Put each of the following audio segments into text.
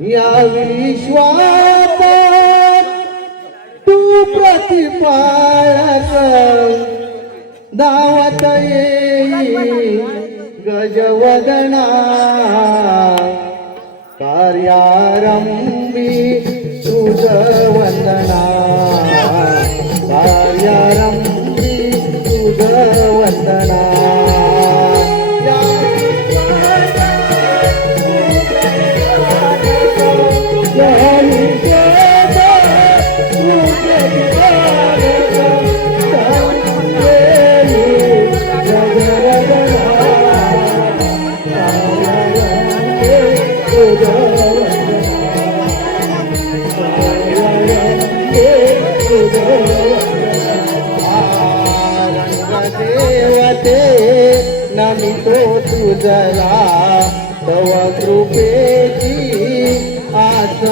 या विश्वात तू प्रतिपाळक. दावत येई गजवदना. कार्यारंभ देवते नमितो तुझला तव कृपेची आस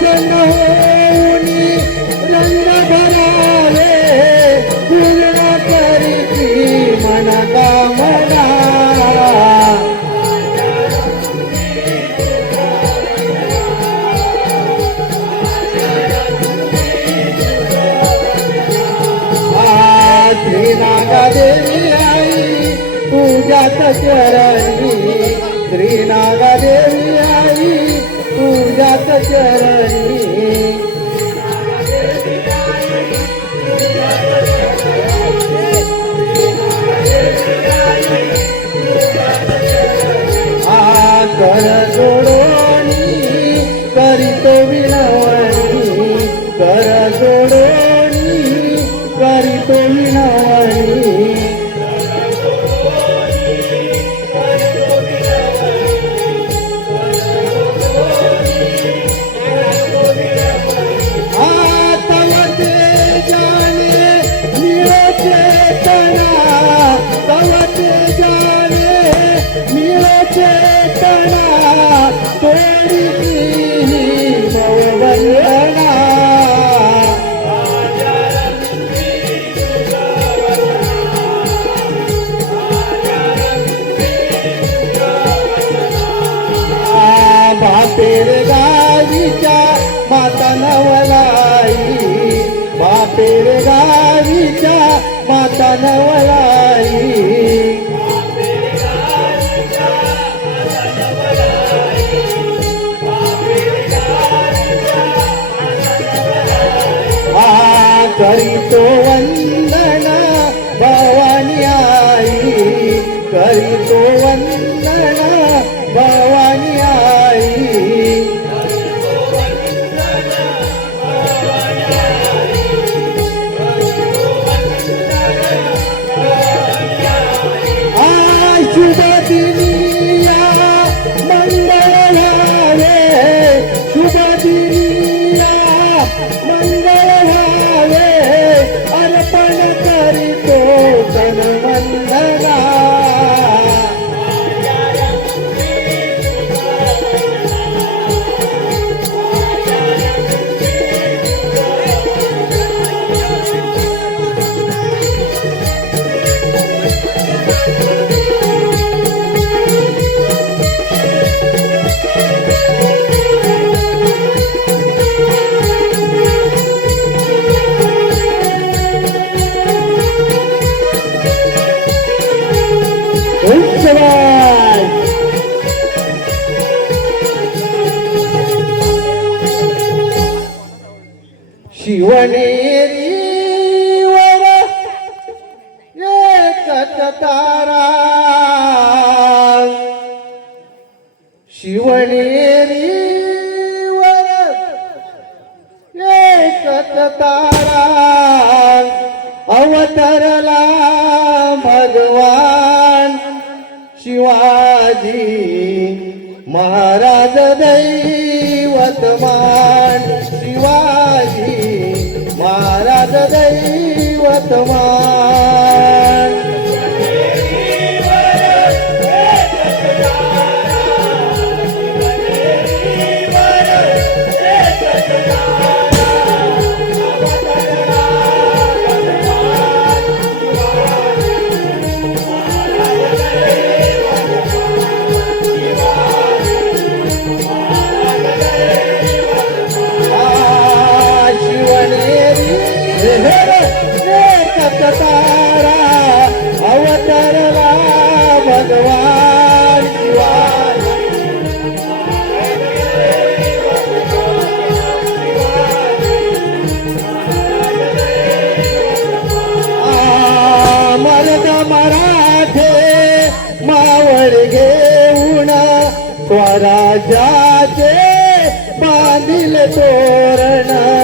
प्रसन्न होऊनी रंग भरावे पूर्ण करीती मन आई पूजात चरणी. कर जोडोनी बापेर गावीच्या माता नवलाई बापेर गावीच्या माता नवलाई आ करीतो वंदना भवानी आई. करीतो वंदना जीवनेरीवर एकच तारा शिवनेरीवर एकच तारा अवतरला भगवान शिवाजी महाराज दैवतमान. शिवा महाराज दैवतमान i'm tired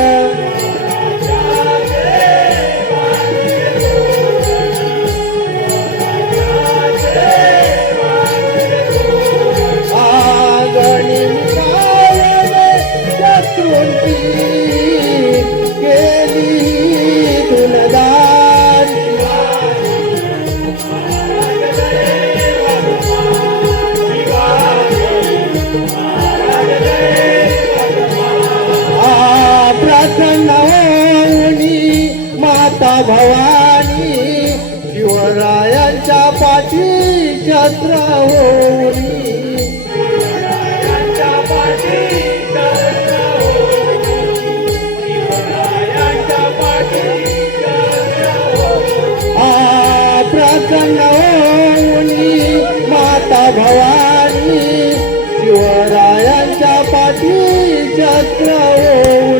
आ माता भवानी शिवरायांच्या पाठी शस्त्र होऊनी. आ माता भवानी शिवरायांच्या पाठी छत्र होऊनी.